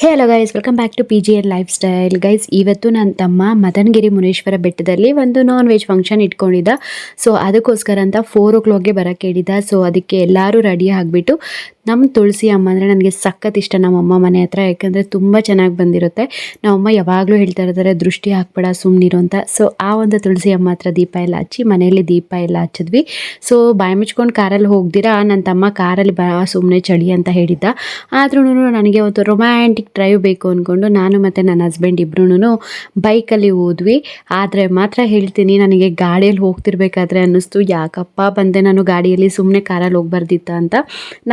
Hello guys, welcome back to PGL lifestyle. Guys, ಇವತ್ತು ನನ್ನ ತಮ್ಮ ಮದನಗಿರಿ ಮುನೇಶ್ವರ ಬೆಟ್ಟದಲ್ಲಿ ಒಂದು ನಾನ್ ವೆಜ್ ಫಂಕ್ಷನ್ ಇಟ್ಕೊಂಡಿದ್ದ. ಸೊ ಅದಕ್ಕೋಸ್ಕರ ಅಂತ 4 o'clockಗೆ ಬರೋಕ್ಕೆ ಹೇಳಿದ್ದ. ಸೊ ಅದಕ್ಕೆ ಎಲ್ಲರೂ ರೆಡಿ ಆಗಿಬಿಟ್ಟು ನಮ್ಮ ತುಳಸಿ ಅಮ್ಮ ಅಂದರೆ ನನಗೆ ಸಖತ್ ಇಷ್ಟ ನಮ್ಮಮ್ಮ ಮನೆ ಹತ್ರ, ಯಾಕಂದರೆ ತುಂಬ ಚೆನ್ನಾಗಿ ಬಂದಿರುತ್ತೆ. ನಮ್ಮಮ್ಮ ಯಾವಾಗಲೂ ಹೇಳ್ತಾ ಇರ್ತಾರೆ ದೃಷ್ಟಿ ಹಾಕ್ಬೇಡ ಸುಮ್ಮನಿರು ಅಂತ. ಸೊ ಆ ಒಂದು ತುಳಸಿ ಅಮ್ಮ ಹತ್ರ ದೀಪ ಎಲ್ಲ ಹಚ್ಚಿ ಮನೆಯಲ್ಲಿ ದೀಪ ಎಲ್ಲ ಹಚ್ಚಿದ್ವಿ. ಸೊ ಬಾಯಿ ಮುಚ್ಕೊಂಡು ಕಾರಲ್ಲಿ ಹೋಗ್ದಿರಾ ನನ್ನ ತಮ್ಮ ಕಾರಲ್ಲಿ ಸುಮ್ಮನೆ ಚಳಿ ಅಂತ ಹೇಳಿದ್ದ. ಆದ್ರೂ ನನಗೆ ಒಂದು ರೊಮ್ಯಾಂಟಿಕ್ ಡ್ರೈವ್ ಬೇಕು ಅಂದ್ಕೊಂಡು ನಾನು ಮತ್ತು ನನ್ನ ಹಸ್ಬೆಂಡ್ ಇಬ್ಬರೂ ಬೈಕಲ್ಲಿ ಹೋದ್ವಿ. ಆದರೆ ಮಾತ್ರ ಹೇಳ್ತೀನಿ, ನನಗೆ ಗಾಡಿಯಲ್ಲಿ ಹೋಗ್ತಿರ್ಬೇಕಾದ್ರೆ ಅನ್ನಿಸ್ತು ಯಾಕಪ್ಪ ಬಂದೆ ನಾನು ಗಾಡಿಯಲ್ಲಿ, ಸುಮ್ಮನೆ ಕಾರಲ್ಲಿ ಹೋಗ್ಬಾರ್ದಿತ್ತ ಅಂತ.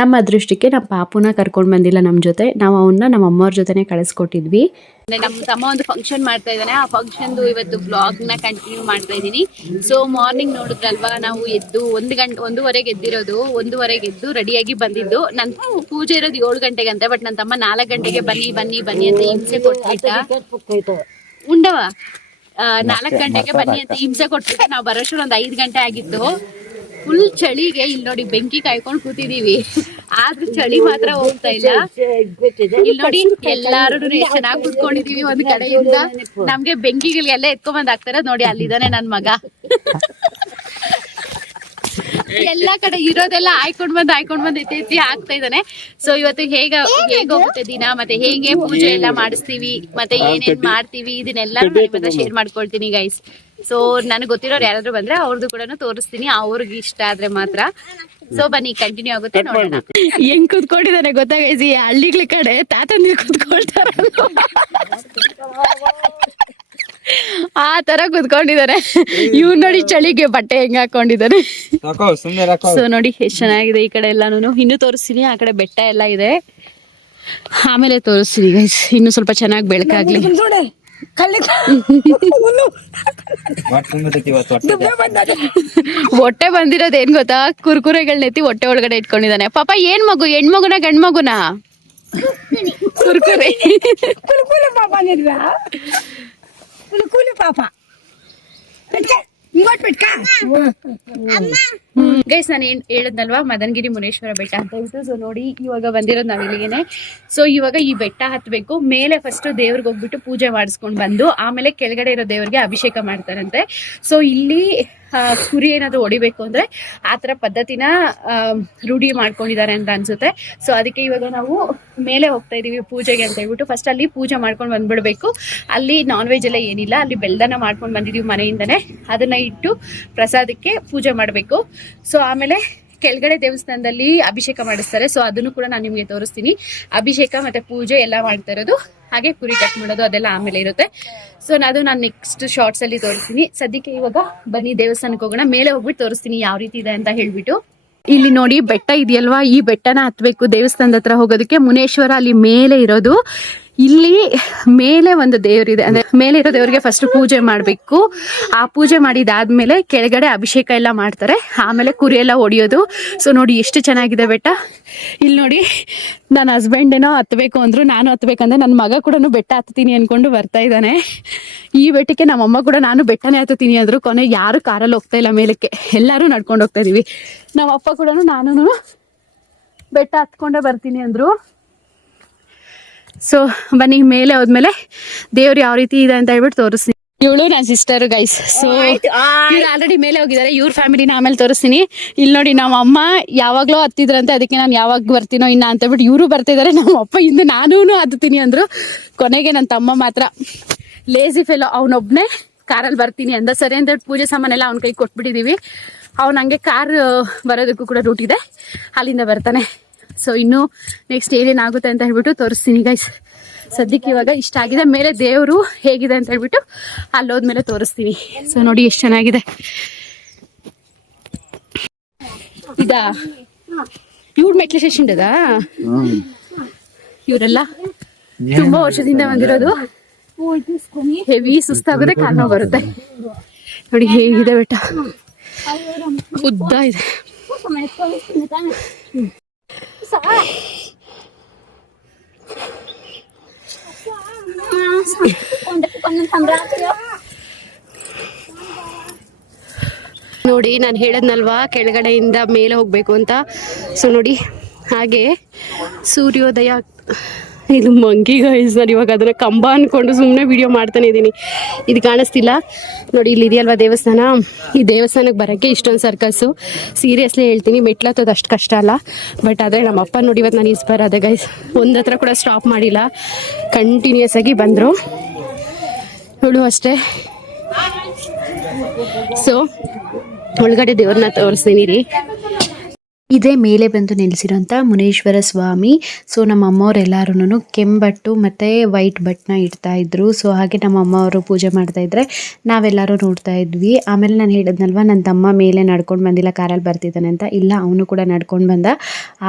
ನಮ್ಮ ಅದೃಷ್ಟಕ್ಕೆ ನಮ್ಮ ಪಾಪುನ ಕರ್ಕೊಂಡು ಬಂದಿಲ್ಲ ನಮ್ಮ ಜೊತೆ, ನಾವು ಅವನ್ನ ನಮ್ಮ ಅಮ್ಮವ್ರ ಜೊತೆನೇ ಕಳಿಸ್ಕೊಟ್ಟಿದ್ವಿ. ನಮ್ಮ ತಮ್ಮ ಒಂದು ಫಂಕ್ಷನ್ ಮಾಡ್ತಾ ಇದ್ದಾನೆ. ಆ ಫಂಕ್ಷನ್ದು ಇವತ್ತು ಬ್ಲಾಗ್ ನ ಕಂಟಿನ್ಯೂ ಮಾಡ್ತಾ ಇದ್ದೀನಿ. ಸೊ ಮಾರ್ನಿಂಗ್ ನೋಡಿದ್ರಲ್ವಾ, ನಾವು ಎದ್ದು 1:30 ಎದ್ದಿರೋದು. 1:30 ಎದ್ದು ರೆಡಿಯಾಗಿ ಬಂದಿದ್ದು. ನನ್ನ ಪೂಜೆ ಇರೋದು 7 ಗಂಟೆಗೆ ಅಂತೆ, ಬಟ್ ನನ್ನ ತಮ್ಮ 4 ಗಂಟೆಗೆ ಬನ್ನಿ ಬನ್ನಿ ಬನ್ನಿ ಅಂತ ಹಿಂಸೆ ಕೊಟ್ಬಿಟ್ಟ. ಉಂಡವ 4 ಗಂಟೆಗೆ ಬನ್ನಿ ಅಂತ ಹಿಂಸೆ ಕೊಟ್ಬಿಟ್ಟು ನಾವು ಬರೋಷ್ಟು ಒಂದು 5 ಗಂಟೆ ಆಗಿತ್ತು. ಫುಲ್ ಚಳಿಗೆ ಇಲ್ಲಿ ನೋಡಿ ಬೆಂಕಿ ಕಾಯ್ಕೊಂಡು ಕೂತಿದೀವಿ, ಆದ್ರೂ ಚಳಿ ಮಾತ್ರ ಹೋಗ್ತಾ ಇಲ್ಲ. ಇಲ್ಲಿ ನೋಡಿ ಎಲ್ಲಾರು ಚೆನ್ನಾಗಿ ಕುತ್ಕೊಂಡಿದೀವಿ ಒಂದ್ ಕಡೆಯಿಂದ. ನಮ್ಗೆ ಬೆಂಕಿಗಳಿಗೆಲ್ಲ ಎತ್ಕೊಂಡ್ ಹಾಕ್ತಾರ ನೋಡಿ, ಅಲ್ಲಿದ್ದಾನೆ ನನ್ ಮಗ. ಎಲ್ಲಾ ಕಡೆ ಇರೋದೆಲ್ಲ ಆಯ್ಕೊಂಡ್ ಬಂದ್ ಎತ್ತಿ ಹಾಕ್ತಾ ಇದ್ದಾನೆ. ಸೊ ಇವತ್ತು ಹೇಗೋಗುತ್ತೆ ದಿನ, ಮತ್ತೆ ಹೇಗೆ ಪೂಜೆ ಎಲ್ಲ ಮಾಡಿಸ್ತೀವಿ, ಮತ್ತೆ ಏನೇನ್ ಮಾಡ್ತೀವಿ, ಇದನ್ನೆಲ್ಲ ಮತ್ತೆ ಶೇರ್ ಮಾಡ್ಕೊಳ್ತೀನಿ ಗೈಸ್. ಸೊ ನನಗೆ ಗೊತ್ತಿರೋರು ಯಾರಾದ್ರೂ ಬಂದ್ರೆ ಅವ್ರದ್ದು ಕೂಡ ತೋರಿಸ್ತೀನಿ, ಅವ್ರಿಗೆ ಇಷ್ಟ ಆದ್ರೆ ಮಾತ್ರ. ಸೊ ಬನ್ನಿ ಕಂಟಿನ್ಯೂ ಆಗುತ್ತೆ ನೋಡೋಣ. ಹೆಂಗ್ ಕುತ್ಕೊಂಡಿದ್ದಾನೆ ಗೊತ್ತಾ ಗೈಸ್, ಈ ಹಳ್ಳಿಗಳ ಕಡೆ ತಾತ ನೀರು ಕುತ್ಕೊಳ್ತಾರಲ್ಲ ಆ ತರ ಕುತ್ಕೊಂಡಿದ್ದಾರೆ. ಇವ್ ನೋಡಿ ಚಳಿಗೆ ಬಟ್ಟೆ ಹೆಂಗ್ ಹಾಕೊಂಡಿದ್ದಾರೆ. ಸೊ ನೋಡಿ ಎಷ್ಟ್ ಚೆನ್ನಾಗಿದೆ ಈ ಕಡೆ ಎಲ್ಲಾನು. ಇನ್ನು ತೋರಿಸ್ತೀನಿ, ಆ ಕಡೆ ಬೆಟ್ಟ ಎಲ್ಲ ಇದೆ, ಆಮೇಲೆ ತೋರಿಸ್ತೀನಿ ಗೈಸ್. ಇನ್ನು ಸ್ವಲ್ಪ ಚೆನ್ನಾಗಿ ಬೆಳಕಾಗ್ಲಿ. ಹೊಟ್ಟೆ ಬಂದಿರೋದು ಏನ್ ಗೊತ್ತಾ, ಕುರ್ಕುರೆಗಳನ್ನೆತ್ತಿ ಹೊಟ್ಟೆ ಒಳಗಡೆ ಇಟ್ಕೊಂಡಿದ್ದಾನೆ. ಪಾಪ ಏನ್ ಮಗು, ಹೆಣ್ಮಗುನ ಗಂಡ್ಮಗುನ? ಕುರ್ಕುರೆ ಪಾಪ. ಗೈಸ್, ನಾನು ಹೇಳಿದ್ನಲ್ವಾ ಮದನಗಿರಿ ಮುನೇಶ್ವರ ಬೆಟ್ಟ ಅಂತ ಹೇಳ್ಬಿಟ್ಟು. ಸೊ ನೋಡಿ ಇವಾಗ ಬಂದಿರೋದು ನಾವ್ ಇಲ್ಲಿಗೆನೆ. ಸೊ ಇವಾಗ ಈ ಬೆಟ್ಟ ಹತ್ಬೇಕು. ಮೇಲೆ ಫಸ್ಟ್ ದೇವ್ರಿಗೆ ಹೋಗ್ಬಿಟ್ಟು ಪೂಜೆ ಮಾಡಿಸ್ಕೊಂಡ್ ಬಂದು ಆಮೇಲೆ ಕೆಳಗಡೆ ಇರೋ ದೇವ್ರಿಗೆ ಅಭಿಷೇಕ ಮಾಡ್ತಾರಂತೆ. ಸೊ ಇಲ್ಲಿ ಕುರಿ ಏನಾದ್ರು ಹೊಡಿಬೇಕು ಅಂದ್ರೆ ಆತರ ಪದ್ಧತಿನ ರೂಢಿ ಮಾಡ್ಕೊಂಡಿದ್ದಾರೆ ಅಂತ ಅನ್ಸುತ್ತೆ. ಸೊ ಅದಕ್ಕೆ ಇವಾಗ ನಾವು ಮೇಲೆ ಹೋಗ್ತಾ ಇದೀವಿ ಪೂಜೆಗೆ ಅಂತ ಹೇಳ್ಬಿಟ್ಟು. ಫಸ್ಟ್ ಅಲ್ಲಿ ಪೂಜೆ ಮಾಡ್ಕೊಂಡು ಬಂದ್ಬಿಡ್ಬೇಕು. ಅಲ್ಲಿ ನಾನ್ ವೆಜ್ ಎಲ್ಲ ಏನಿಲ್ಲ, ಅಲ್ಲಿ ಬೆಲ್ದನ ಮಾಡ್ಕೊಂಡು ಬಂದಿದೀವಿ ಮನೆಯಿಂದನೇ. ಅದನ್ನ ಇಟ್ಟು ಪ್ರಸಾದಕ್ಕೆ ಪೂಜೆ ಮಾಡ್ಬೇಕು. ಸೊ ಆಮೇಲೆ ಕೆಳಗಡೆ ದೇವಸ್ಥಾನದಲ್ಲಿ ಅಭಿಷೇಕ ಮಾಡಿಸ್ತಾರೆ. ಸೊ ಅದನ್ನು ಕೂಡ ನಾನು ನಿಮ್ಗೆ ತೋರಿಸ್ತೀನಿ. ಅಭಿಷೇಕ ಮತ್ತೆ ಪೂಜೆ ಎಲ್ಲ ಮಾಡ್ತಾ ಇರೋದು, ಹಾಗೆ ಕುರಿ ಕಟ್ ಮಾಡೋದು ಅದೆಲ್ಲ ಆಮೇಲೆ ಇರುತ್ತೆ. ಸೊ ಅದು ನಾನು ನೆಕ್ಸ್ಟ್ ಶಾರ್ಟ್ಸ್ ಅಲ್ಲಿ ತೋರಿಸ್ತೀನಿ. ಸದ್ಯಕ್ಕೆ ಇವಾಗ ಬನ್ನಿ ದೇವಸ್ಥಾನಕ್ಕೆ ಹೋಗೋಣ. ಮೇಲೆ ಹೋಗ್ಬಿಟ್ಟು ತೋರಿಸ್ತೀನಿ ಯಾವ ರೀತಿ ಇದೆ ಅಂತ ಹೇಳ್ಬಿಟ್ಟು. ಇಲ್ಲಿ ನೋಡಿ ಬೆಟ್ಟ ಇದೆಯಲ್ವಾ, ಈ ಬೆಟ್ಟನ ಹತ್ಬೇಕು ದೇವಸ್ಥಾನದ ಹತ್ರ ಹೋಗೋದಕ್ಕೆ. ಮುನೇಶ್ವರ ಅಲ್ಲಿ ಮೇಲೆ ಇರೋದು. ಇಲ್ಲಿ ಮೇಲೆ ಒಂದು ದೇವರಿದೆ, ಅಂದ್ರೆ ಮೇಲೆ ಇರೋ ದೇವರಿಗೆ ಫಸ್ಟ್ ಪೂಜೆ ಮಾಡ್ಬೇಕು. ಆ ಪೂಜೆ ಮಾಡಿದಾದ್ಮೇಲೆ ಕೆಳಗಡೆ ಅಭಿಷೇಕ ಎಲ್ಲ ಮಾಡ್ತಾರೆ, ಆಮೇಲೆ ಕುರಿ ಎಲ್ಲ ಹೊಡಿಯೋದು. ಸೊ ನೋಡಿ ಎಷ್ಟು ಚೆನ್ನಾಗಿದೆ ಬೆಟ್ಟ. ಇಲ್ಲಿ ನೋಡಿ ನನ್ನ ಹಸ್ಬೆಂಡ್ ಏನೋ ಹತ್ಬೇಕು ಅಂದ್ರು, ನಾನು ಹತ್ಬೇಕಂದ್ರೆ ನನ್ನ ಮಗ ಕೂಡ ಬೆಟ್ಟ ಹತ್ತೀನಿ ಅನ್ಕೊಂಡು ಬರ್ತಾ ಇದ್ದಾನೆ. ಈ ಬೆಟ್ಟಕ್ಕೆ ನಮ್ಮಮ್ಮ ಕೂಡ ನಾನು ಬೆಟ್ಟನೇ ಹತ್ತೀನಿ ಅಂದ್ರು. ಕೊನೆ ಯಾರು ಕಾರಲ್ಲಿ ಹೋಗ್ತಾ ಇಲ್ಲ ಮೇಲಕ್ಕೆ, ಎಲ್ಲರೂ ನಡ್ಕೊಂಡು ಹೋಗ್ತಾ ಇದೀವಿ. ನಮ್ಮ ಅಪ್ಪ ಕೂಡ ನಾನು ಬೆಟ್ಟ ಹತ್ಕೊಂಡೇ ಬರ್ತೀನಿ ಅಂದ್ರು. ಸೊ ಬನ್ನಿ ಮೇಲೆ ಹೋದ್ಮೇಲೆ ದೇವ್ರು ಯಾವ ರೀತಿ ಇದೆ ಅಂತ ಹೇಳ್ಬಿಟ್ಟು ತೋರಿಸ್ತೀನಿ. ಇವಳು ನನ್ನ ಸಿಸ್ಟರ್ ಗೈಸ್. ಸೊ ಇವ್ರು ಆಲ್ರೆಡಿ ಮೇಲೆ ಹೋಗಿದ್ದಾರೆ, ಇವ್ರ ಫ್ಯಾಮಿಲಿನ ಆಮೇಲೆ ತೋರಿಸ್ತೀನಿ. ಇಲ್ಲಿ ನೋಡಿ ನಮ್ಮ ಅಮ್ಮ ಯಾವಾಗ್ಲೂ ಹತ್ತಿದ್ರಂತೆ, ಅದಕ್ಕೆ ನಾನು ಯಾವಾಗ ಬರ್ತೀನೋ ಇನ್ನ ಅಂತ ಹೇಳ್ಬಿಟ್ಟು ಇವರು ಬರ್ತಿದ್ದಾರೆ. ನಮ್ಮ ಅಪ್ಪ ಇಂದು ನಾನೂ ಹತ್ತೀನಿ ಅಂದ್ರು. ಕೊನೆಗೆ ನನ್ನ ತಮ್ಮ ಮಾತ್ರ ಲೇಜಿ ಫೆಲೋ, ಅವನೊಬ್ನೇ ಕಾರಲ್ಲಿ ಬರ್ತೀನಿ ಅಂದ. ಸರಿ ಅಂತ ಪೂಜೆ ಸಾಮಾನೆಲ್ಲ ಅವ್ನ ಕೈ ಕೊಟ್ಬಿಟ್ಟಿದೀವಿ. ಅವ್ನು ಹಂಗೆ ಕಾರ್ ಬರೋದಕ್ಕೂ ಕೂಡ ರೂಟ್ ಇದೆ, ಅಲ್ಲಿಂದ ಬರ್ತಾನೆ. ಸೊ ಇನ್ನು ನೆಕ್ಸ್ಟ್ ಏನೇನಾಗುತ್ತೆ ಅಂತ ಹೇಳ್ಬಿಟ್ಟು ತೋರಿಸ್ತೀನಿ ಗೈಸ್. ಸದ್ಯಕ್ಕೆ ಇವಾಗ ಇಷ್ಟ ಆಗಿದೆ. ಮೇಲೆ ದೇವರು ಹೇಗಿದೆ ಅಂತ ಹೇಳ್ಬಿಟ್ಟು ಅಲ್ಲೋದ್ಮೇಲೆ ತೋರಿಸ್ತೀನಿ. ಸೊ ನೋಡಿ ಎಷ್ಟು ಚೆನ್ನಾಗಿದೆ. ಇದಾ ಇವ್ರ ಮೆಟ್ಲು ಸ್ಟೇಷನ್ ಇದಾ? ಇವರೆಲ್ಲ ತುಂಬಾ ವರ್ಷದಿಂದ ಬಂದಿರೋದು. ಹೆವಿ ಸುಸ್ತಾಗುತ್ತೆ, ಕಾಲ್ ನೋವು ಬರುತ್ತೆ. ನೋಡಿ ಹೇಗಿದೆ ಬೆಟ್ಟ, ಉದ್ದ ಇದೆ. ನೋಡಿ ನಾನು ಹೇಳದ್ನಲ್ವಾ ಕೆಳಗಡೆಯಿಂದ ಮೇಲೆ ಹೋಗ್ಬೇಕು ಅಂತ. ಸೊ ನೋಡಿ ಹಾಗೆ ಸೂರ್ಯೋದಯ ಇದು ಮಂಕಿ ಗೈಸ್. ನಾನು ಇವಾಗ ಅದನ್ನ ಕಂಬ ಅನ್ಕೊಂಡು ಸುಮ್ಮನೆ ವಿಡಿಯೋ ಮಾಡ್ತಾನೆ ಇದ್ದೀನಿ. ಇದು ಕಾಣಿಸ್ತಿಲ್ಲ ನೋಡಿ, ಇಲ್ಲಿ ಇದೆಯಲ್ವಾ ದೇವಸ್ಥಾನ. ಈ ದೇವಸ್ಥಾನಕ್ಕೆ ಬರೋಕ್ಕೆ ಇಷ್ಟೊಂದು ಸರ್ಕಸ್ಸು. ಸೀರಿಯಸ್ಲಿ ಹೇಳ್ತೀನಿ, ಮೆಟ್ಲತ್ತೋದು ಅಷ್ಟು ಕಷ್ಟ ಅಲ್ಲ. ಬಟ್ ಆದರೆ ನಮ್ಮ ಅಪ್ಪ ನೋಡಿ ಇವತ್ತು ನಾನು ಇನ್ಸ್ಪೈರ್ ಆದೆ ಗೈಸ್. ಒಂದು ಹತ್ರ ಕೂಡ ಸ್ಟಾಪ್ ಮಾಡಿಲ್ಲ, ಕಂಟಿನ್ಯೂಸ್ ಆಗಿ ಬಂದರು. ಇವಳು ಅಷ್ಟೇ. ಸೊ ಒಳಗಡೆ ದೇವ್ರನ್ನ ತೋರಿಸ್ತೀನಿ ರೀ. ಇದೇ ಮೇಲೆ ಬಂದು ನಿಲ್ಲಿಸಿರೋಂಥ ಮುನೇಶ್ವರ ಸ್ವಾಮಿ. ಸೊ ನಮ್ಮ ಅಮ್ಮವರೆಲ್ಲರೂ ಕೆಂಬಟ್ಟು ಮತ್ತು ವೈಟ್ ಬಟ್ಟನ್ನ ಇಡ್ತಾ ಇದ್ರು. ಸೊ ಹಾಗೆ ನಮ್ಮ ಅಮ್ಮವರು ಪೂಜೆ ಮಾಡ್ತಾ ಇದ್ರೆ ನಾವೆಲ್ಲರೂ ನೋಡ್ತಾ ಇದ್ವಿ. ಆಮೇಲೆ ನಾನು ಹೇಳಿದ್ನಲ್ವ, ನನ್ನ ತಮ್ಮ ಮೇಲೆ ನಡ್ಕೊಂಡು ಬಂದಿಲ್ಲ, ಕಾರಲ್ಲಿ ಬರ್ತಿದ್ದಾನೆ ಅಂತ. ಇಲ್ಲ, ಅವನು ಕೂಡ ನಡ್ಕೊಂಡು ಬಂದ.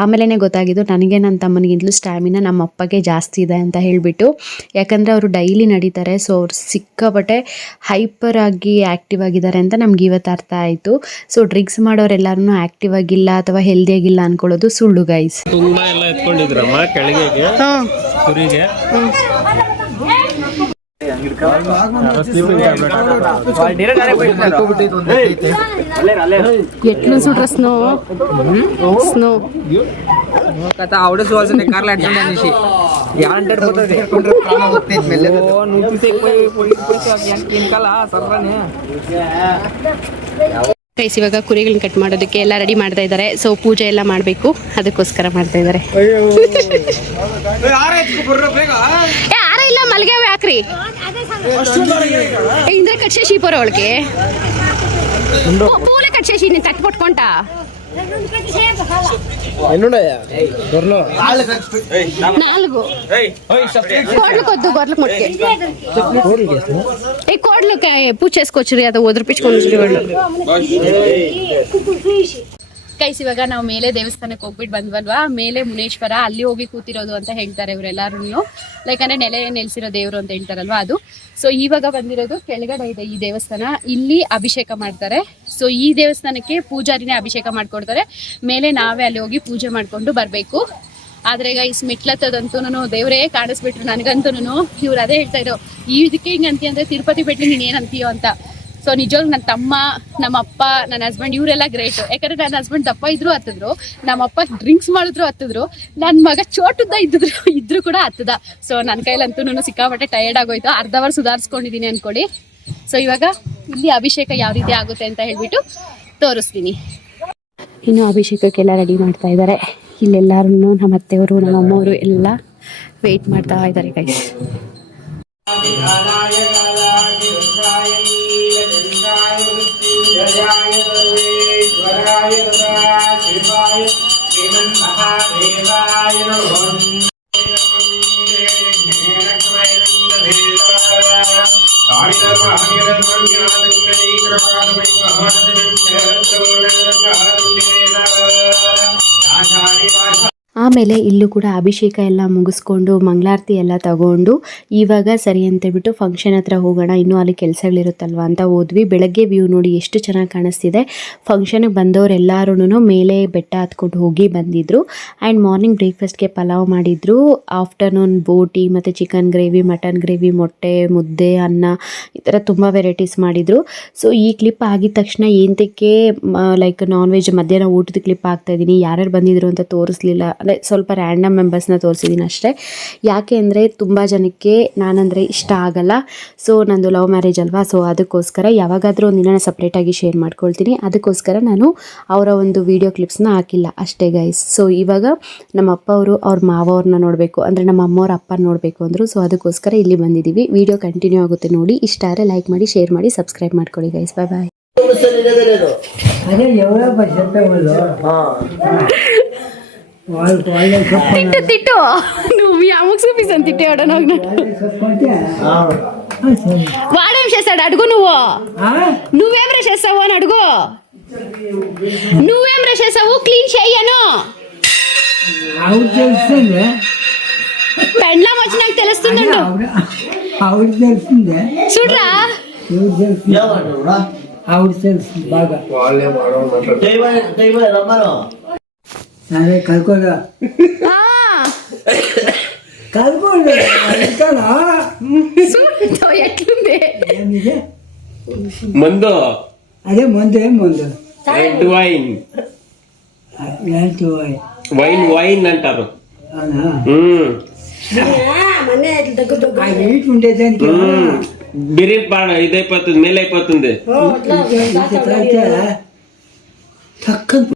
ಆಮೇಲೆ ಗೊತ್ತಾಗಿದ್ದು ನನಗೆ ನನ್ನ ತಮ್ಮನಿಗಿಂತಲೂ ಸ್ಟ್ಯಾಮಿನಾ ನಮ್ಮ ಅಪ್ಪಗೆ ಜಾಸ್ತಿ ಇದೆ ಅಂತ ಹೇಳಿಬಿಟ್ಟು. ಯಾಕಂದರೆ ಅವರು ಡೈಲಿ ನಡೀತಾರೆ. ಸೊ ಅವ್ರು ಸಿಕ್ಕಾಪಟ್ಟೆ ಹೈಪರ್ ಆಗಿ ಆ್ಯಕ್ಟಿವ್ ಆಗಿದ್ದಾರೆ ಅಂತ ನಮ್ಗೆ ಇವತ್ತು ಅರ್ಥ ಆಯಿತು. ಸೊ ಡ್ರಿಂಕ್ಸ್ ಮಾಡೋರೆಲ್ಲರೂ ಆ್ಯಕ್ಟಿವ್ ಆಗಿಲ್ಲ ಅಥವಾ ಹೆಲ್ದಿ ಆಗಿಲ್ಲ ಅನ್ಕೊಳ್ಳೋದು ಸುಳ್ಳು ಗೈಸ್. ತುಂಬಾ ಎಲ್ಲ ಎತ್ಕೊಂಡಿದ್ರಮ್ಮ ಕೆಳಗೆ ಕುರಿಗೆ. ఎట్లు చూడరా స్నో స్నో కథ ఆవిడ చూడాల్సిన కార్లు అడ్జెంట్ అనేసి ఏమంటారు పోతుంది వెనకాల సర్రనే. ಗೈಸ್ ಇವಾಗ ಕುರಿಗಳನ್ನ ಕಟ್ ಮಾಡೋದಕ್ಕೆ ಎಲ್ಲ ರೆಡಿ ಮಾಡ್ತಾ ಇದ್ದಾರೆ. ಸೊ ಪೂಜೆ ಎಲ್ಲ ಮಾಡಬೇಕು, ಅದಕ್ಕೋಸ್ಕರ ಮಾಡ್ತಾ ಇದ್ದಾರೆ. ಆರ ಇಲ್ಲ ಮಲ್ಗೆ ಯಾಕ್ರಿ ಇಂದ್ರ ಕಟ್ಸೇಶಿ ಪೋರ ಒಳಗೆ పూలే కట్ చేసి నేను తట్టు పట్టుకుంటా. నాలుగు కోడ్లకు వద్దు, గొర్రెలకు ముట్టుకే ఈ కోడ్లకి పూజ చేసుకోవచ్చు. అది వదిలిపించుకొని వాళ్ళు. ಗೈಸ್ ಇವಾಗ ನಾವು ಮೇಲೆ ದೇವಸ್ಥಾನಕ್ಕೆ ಹೋಗ್ಬಿಟ್ಟು ಬಂದ್ವಲ್ವಾ, ಮೇಲೆ ಮುನೇಶ್ವರ, ಅಲ್ಲಿ ಹೋಗಿ ಕೂತಿರೋದು ಅಂತ ಹೇಳ್ತಾರೆ ಇವರೆಲ್ಲರೂ. ಲೈಕ್ ಅಂದ್ರೆ ನೆಲೆ ನೆಲೆಸಿರೋ ದೇವರು ಅಂತ ಹೇಳ್ತಾರಲ್ವಾ ಅದು. ಸೊ ಇವಾಗ ಬಂದಿರೋದು ಕೆಳಗಡೆ ಇದೆ ಈ ದೇವಸ್ಥಾನ, ಇಲ್ಲಿ ಅಭಿಷೇಕ ಮಾಡ್ತಾರೆ. ಸೊ ಈ ದೇವಸ್ಥಾನಕ್ಕೆ ಪೂಜಾರಿನೇ ಅಭಿಷೇಕ ಮಾಡ್ಕೊಡ್ತಾರೆ. ಮೇಲೆ ನಾವೇ ಅಲ್ಲಿ ಹೋಗಿ ಪೂಜೆ ಮಾಡ್ಕೊಂಡು ಬರಬೇಕು. ಆದ್ರೆ ಗೈಸ್ ಮೆಟ್ಲತ್ತದಂತೂ ದೇವರೇ ಕಾಣಿಸ್ಬಿಟ್ರು ನನಗಂತೂ. ಇವ್ರು ಅದೇ ಹೇಳ್ತಾ ಇರೋ, ಇದಕ್ಕೆ ಹಿಂಗೆ ಅಂತೀಯ ಅಂದ್ರೆ ತಿರುಪತಿ ಬೆಟ್ಲಿ ನೀನು ಏನು ಅಂತೀಯೋ ಅಂತ. ಸೊ ನಿಜವಾಗ್ಲೂ ನನ್ನ ತಮ್ಮ, ನಮ್ಮ ಅಪ್ಪ, ನನ್ನ ಹಸ್ಬೆಂಡ್ ಇವರೆಲ್ಲ ಗ್ರೇಟ್. ಯಾಕಂದ್ರೆ ನನ್ನ ಹಸ್ಬೆಂಡ್ ದಪ್ಪ ಇದ್ರು ಹತ್ತಿದ್ರು, ನಮ್ಮಪ್ಪ ಡ್ರಿಂಕ್ಸ್ ಮಾಡಿದ್ರು ಹತ್ತಿದ್ರು, ನನ್ನ ಮಗ ಚೋಟುದ್ದ ಇದ್ರು ಕೂಡ ಹತ್ತದ. ಸೊ ನನ್ನ ಕೈಲಂತೂ ಸಿಕ್ಕಾಪಟ್ಟೆ ಟಯರ್ಡ್ ಆಗೋಯ್ತು. ಅರ್ಧ ಅವರ್ ಸುಧಾರಿಸ್ಕೊಂಡಿದ್ದೀನಿ ಅನ್ಕೊಳ್ಳಿ. ಸೊ ಇವಾಗ ಇಲ್ಲಿ ಅಭಿಷೇಕ ಯಾವ ರೀತಿ ಆಗುತ್ತೆ ಅಂತ ಹೇಳ್ಬಿಟ್ಟು ತೋರಿಸ್ತೀನಿ. ಇನ್ನು ಅಭಿಷೇಕಕ್ಕೆಲ್ಲ ರೆಡಿ ಮಾಡ್ತಾ ಇದ್ದಾರೆ. ಇಲ್ಲೆಲ್ಲರೂ ನಮ್ಮ ಅತ್ತೆಯವರು, ನಮ್ಮ ಅಮ್ಮವರು ಎಲ್ಲ ವೆಯ್ಟ್ ಮಾಡ್ತಾ ಇದ್ದಾರೆ ಗೈಸ್. ಆಮೇಲೆ ಇಲ್ಲೂ ಕೂಡ ಅಭಿಷೇಕ ಎಲ್ಲ ಮುಗಿಸ್ಕೊಂಡು ಮಂಗಳಾರತಿ ಎಲ್ಲ ತಗೊಂಡು ಇವಾಗ ಸರಿ ಅಂತೇಳ್ಬಿಟ್ಟು ಫಂಕ್ಷನ್ ಹತ್ರ ಹೋಗೋಣ, ಇನ್ನೂ ಅಲ್ಲಿ ಕೆಲಸಗಳಿರುತ್ತಲ್ವ ಅಂತ ಹೋದ್ವಿ. ಬೆಳಗ್ಗೆ ವ್ಯೂ ನೋಡಿ ಎಷ್ಟು ಚೆನ್ನಾಗಿ ಕಾಣಿಸ್ತಿದೆ. ಫಂಕ್ಷನ್ಗೆ ಬಂದವರೆಲ್ಲರೂ ಮೇಲೆ ಬೆಟ್ಟ ಹತ್ಕೊಂಡು ಹೋಗಿ ಬಂದಿದ್ರು. ಆ್ಯಂಡ್ ಮಾರ್ನಿಂಗ್ ಬ್ರೇಕ್ಫಾಸ್ಟ್ಗೆ ಪಲಾವ್ ಮಾಡಿದ್ರು, ಆಫ್ಟರ್ನೂನ್ ಬೋಟಿ ಮತ್ತು ಚಿಕನ್ ಗ್ರೇವಿ, ಮಟನ್ ಗ್ರೇವಿ, ಮೊಟ್ಟೆ, ಮುದ್ದೆ, ಅನ್ನ, ಈ ಥರ ತುಂಬ ವೆರೈಟೀಸ್ ಮಾಡಿದರು. ಸೊ ಈ ಕ್ಲಿಪ್ ಆಗಿದ ತಕ್ಷಣ ಏನಕ್ಕೆ ಲೈಕ್ ನಾನ್ ವೆಜ್ ಮಧ್ಯಾಹ್ನ ಊಟದ ಕ್ಲಿಪ್ ಹಾಕ್ತಾಯಿದ್ದೀನಿ. ಯಾರ್ಯಾರು ಬಂದಿದ್ರು ಅಂತ ತೋರಿಸ್ಲಿಲ್ಲ, ಅಂದರೆ ಸ್ವಲ್ಪ ರ್ಯಾಂಡಮ್ ಮೆಂಬರ್ಸ್ನ ತೋರಿಸಿದ್ದೀನಿ ಅಷ್ಟೇ. ಯಾಕೆ ಅಂದರೆ ತುಂಬ ಜನಕ್ಕೆ ನಾನಂದರೆ ಇಷ್ಟ ಆಗಲ್ಲ. ಸೊ ನಂದು ಲವ್ ಮ್ಯಾರೇಜ್ ಅಲ್ವಾ, ಸೊ ಅದಕ್ಕೋಸ್ಕರ ಯಾವಾಗಾದರೂ ಒಂದಿನ ಸಪ್ರೇಟಾಗಿ ಶೇರ್ ಮಾಡ್ಕೊಳ್ತೀನಿ. ಅದಕ್ಕೋಸ್ಕರ ನಾನು ಅವರ ಒಂದು ವಿಡಿಯೋ ಕ್ಲಿಪ್ಸ್ನ ಹಾಕಿಲ್ಲ ಅಷ್ಟೇ ಗೈಸ್. ಸೊ ಇವಾಗ ನಮ್ಮ ಅಪ್ಪ ಅವರು ಅವ್ರ ಮಾವವ್ರನ್ನ ನೋಡಬೇಕು, ಅಂದರೆ ನಮ್ಮ ಅಮ್ಮವ್ರ ಅಪ್ಪ ನೋಡಬೇಕು ಅಂದರು. ಸೊ ಅದಕ್ಕೋಸ್ಕರ ಇಲ್ಲಿ ಬಂದಿದ್ದೀವಿ. ವಿಡಿಯೋ ಕಂಟಿನ್ಯೂ ಆಗುತ್ತೆ ನೋಡಿ. ಇಷ್ಟ ಆದರೆ ಲೈಕ್ ಮಾಡಿ, ಶೇರ್ ಮಾಡಿ, ಸಬ್ಸ್ಕ್ರೈಬ್ ಮಾಡ್ಕೊಳ್ಳಿ ಗೈಸ್. ಬಾಯ್ ಬಾಯ್. తిట్టు తిట్టు నువ్వు అమ్మకు చూపిస్తాను తిట్టేవాడు. వాడేం చేస్తాడు అడుగు, నువ్వేం రే చేస్తావు అని అడుగు. నువ్వేం రే చేస్తావు, క్లీన్ చెయ్యను. పెండ్లాం వచ్చి నాకు తెలుస్తుంది చూడరా. అదే కలుకోదా కలుకోండి ఎట్లుంది మందు, అదే మందు. ఏం మందు? Red wine. వైన్ వైన్ అంటారు. అవునా? ఆ హీట్ ఉండేది అంటే బిరి పాడ ఇదైపోతుంది మేలైపోతుంది ఇది తాగితే తక్కువ